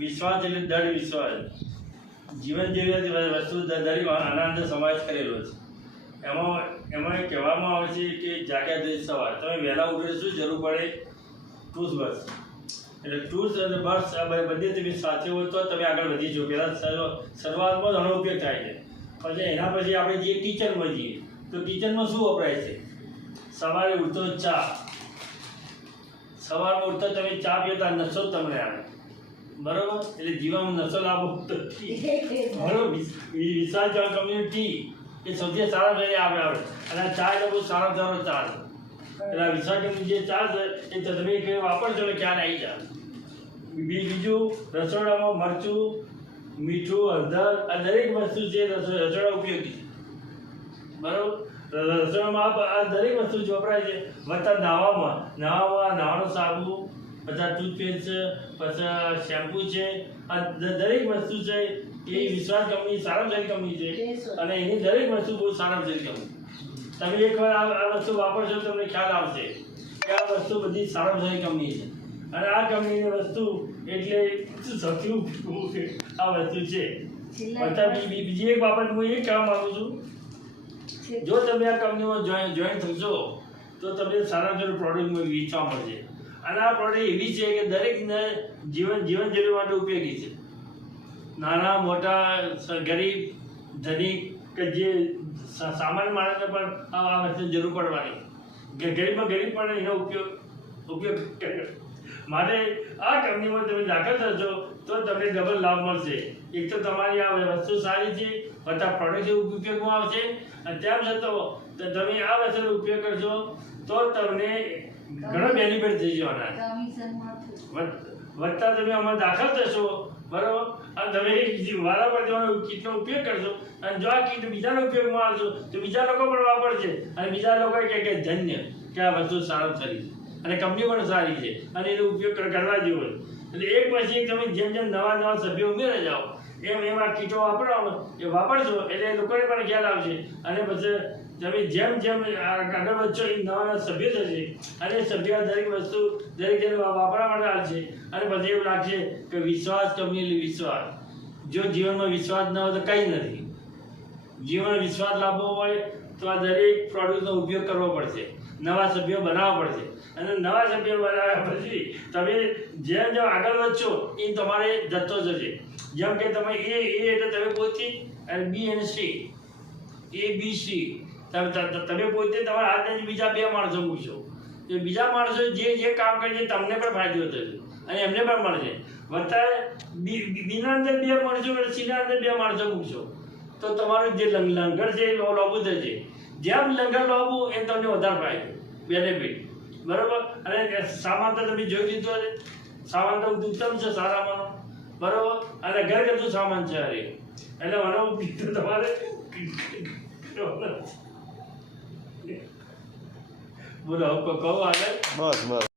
વિશ્વાસ એટલે દૃઢ વિશ્વાસ. જીવન જેવી વસ્તુ દરેક આના અંદર સમાવેશ કરેલો છે. એમાં કહેવામાં આવે છે કે જાગ્યા થઈ સવાર. તમે વહેલા ઉઠે શું જરૂર પડે? ટૂલ્સ બસ. એટલે ટૂલ્સ અને બસ આ બધે તમે સાથે હોય તો તમે આગળ વધી શકો. પહેલાં શરૂઆતમાં ઘણો ઉપયોગ થાય છે. પછી એના પછી આપણે જે કિચનમાં જઈએ તો કિચનમાં શું વપરાય છે? સવારે ઉઠતો ચા. સવારમાં ઉઠતા તમે ચા પીતા નશો તમને આવે, બરાબર? એટલે જીવામાં નશો લાભો બરાબર. વિશાલ ચા કંપની ટી એ સૌથી સારા થઈને આવે અને ચા એટલે બહુ સારો ચા છે. એટલે વિશાલ કંપની જે ચા છે એ તમે વાપરશો એટલે ક્યારે આવી જાય. બીજું, રસોડામાં મરચું, મીઠું, હળદર આ દરેક વસ્તુ છે રસોડા ઉપયોગી છે, બરાબર? રસોડામાં આ દરેક વસ્તુ જ વપરાય છે. વત્તા નાવાનું સાબુ, પછી ટૂથપેસ્ટ છે, પછી શેમ્પૂ છે, આ દરેક વસ્તુ છે એ વિશ્વાસ કંપની સારામાં સારી કંપની છે અને એની દરેક વસ્તુ બહુ સારામાં સારી કંપની. તમે એકવાર આ વસ્તુ વાપરશો તમને ખ્યાલ આવશે કે આ વસ્તુ બધી સારામાં સારી કંપની છે અને આ કંપનીની વસ્તુ એટલે સૌથી આ વસ્તુ છે. બીજી એક બાબત હું એ કહેવા માગું છું, જો તમે આ કંપનીમાં જોઈન થશો તો તમને સારા સારું પ્રોડક્ટ વેચવા મળશે અને આ પ્રોડક્ટ એવી છે કે દરેકને જીવન જરૂર માટે ઉપયોગી છે. નાના મોટા, ગરીબ, ધનિક કે જે સામાન્ય માણસને પણ આ વસ્તુની જરૂર પડવાની. ગરીબમાં ગરીબ પણ એનો ઉપયોગ માટે આ કંપનીમાં તમે દાખલ થશો તો તમને ડબલ લાભ મળશે. એક તો તમારી આ વસ્તુ સારી છે, બધા પ્રોડક્ટ ઉપયોગમાં આવશે અને તેમ છતાં તમે આ વસ્તુનો ઉપયોગ કરશો તો તમને ઘણો બેનિફિટ થઈ જવાના. વધતા તમે આમાં દાખલ થશો, બરાબર? અને તમે વારાફરતી તમારો કીટનો ઉપયોગ કરશો અને જો આ કીટ બીજાના ઉપયોગમાં આવશો તો બીજા લોકો પણ વાપરશે અને બીજા લોકો કે ધન્ય કે આ વસ્તુ સારું સારી છે અને કંપની પણ સારી છે અને એનો ઉપયોગ કરવા જેવો છે. એટલે એક પછી તમે જેમ નવા સભ્યો ઉમેરી જાઓ એમ આ કીટો વાપરશો એટલે લોકોને પણ ખ્યાલ આવશે અને પછી તમે જેમ આગળ વધશો એ નવા સભ્ય થશે અને સભ્ય દરેક વસ્તુ દરેક વાપરવા માટે આવશે અને પછી એવું લાગશે કે વિશ્વાસ કંપની વિશ્વાસ. જો જીવનમાં વિશ્વાસ ન હોય તો કંઈ નથી. જીવનમાં વિશ્વાસ લાવવો હોય તો આ દરેક પ્રોડક્ટનો ઉપયોગ કરવો પડશે, નવા સભ્યો બનાવવા પડશે અને નવા સભ્યો બનાવ્યા પછી તમે જેમ આગળ વધશો એ તમારે જથ્થો જશે. જેમ કે તમે એ એટલે તમે પોતે અને બી અને સી, ABC તમે પોતે તમારા હાથને બીજા બે માણસો મૂકશો તો બીજા માણસો જે કામ કરે છે તમને પણ ફાયદો થશે અને એમને પણ મળશે. વત્તા બીના અંદર બે માણસો સીના અંદર બે માણસો મૂકશો તો તમારું જે લંગર છે એ લાંબુ થશે. જેમ લંગર લાંબુ એમ તમને વધારે ફાયદો, બેનિફિટ, બરાબર? અને સામાન તો તમે જોઈ લીધો છે, સામાન તો ઉત્તમ છે સારામાંનો, બરાબર? અને ઘરગથ્થુ સામાન છે અરે એટલે આનો ઉપયોગ તમારે બોલો કહો આગળ. બસ.